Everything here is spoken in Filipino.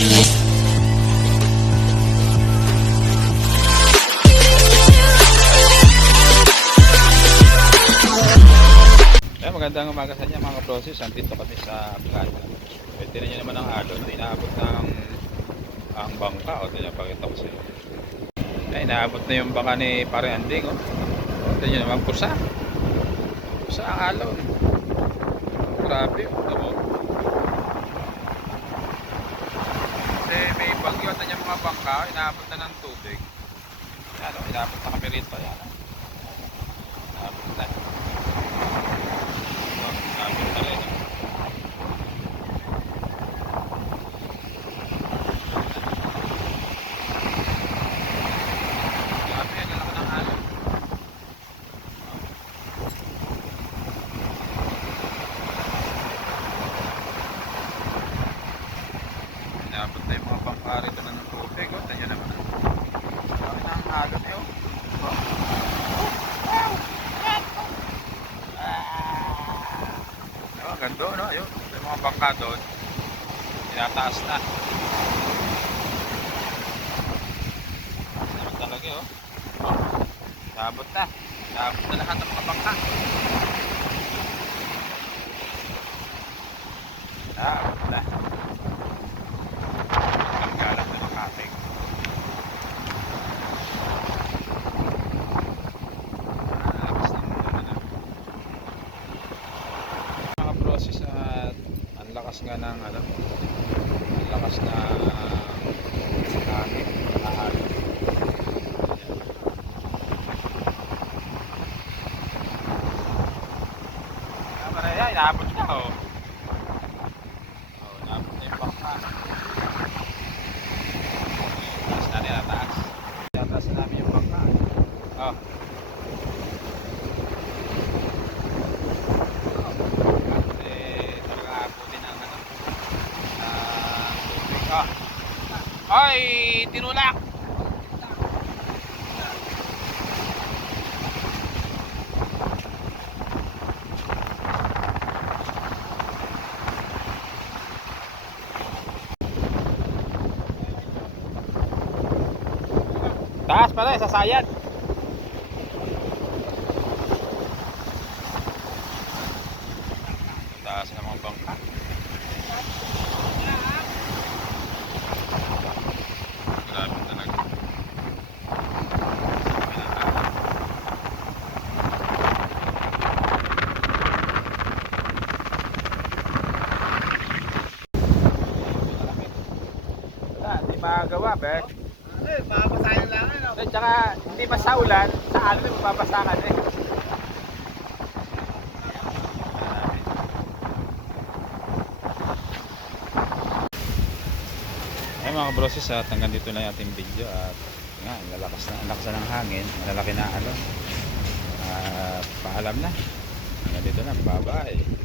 Eh, magandang umaga sa inyo mga kaproses. Andito kami sa playa. Eh, tinan nyo naman ang alon. Inaabot na ang, ang bangka. O, tinan pakita ko sa inyo. Eh, inaabot na yung bangka ni Pare Anding. O, o tinan nyo naman, pusa. Pusa ang alon. Grabe. O, bagyo. Tinan yung mga bangka. Inaabot na ng tubig. Yan, o, inaabot na kami rito. Yan. Inaabot na. Inaabot na rin. o. Grabe, ang laki ng alon. Na yung mga pangkari ito na ng tubig. Oh. Tanyo naman. Laki ng alon eh. Oh. Oh. Ah. Ganda no? Ayun. Yung mga bangka doon. Tinataas na. Inabot talaga oh. Oh. Inabot na. Inabot na lahat ng mga bangka. Inabot na. Ang galang na Makati. Ah, lakas ng ano. Mga process at ang lakas nga ng ano, lakas na hangin, ahalo. Ah, maraya, inaabot na oh. Oh, inaabot na yung bangka. Taas na taas. Na namin yung bangka. Oh. Kasi talaga akutin ang ano. ah, tubig. Oh. Ay, tinulak! Taas pala, sasayad. Taas ng mga bangka. Grabe talaga. Magagawa, bet. Eh, mapapasayan lang ano. At saka, hindi masaulan, sa alon mababasa ka din. Ay mga broses at hanggang dito na yung ating video at nga, ang lalakas na, ang lakas na ng hangin, malalaki na ano. At paalam na. Hanggang dito na, bye bye.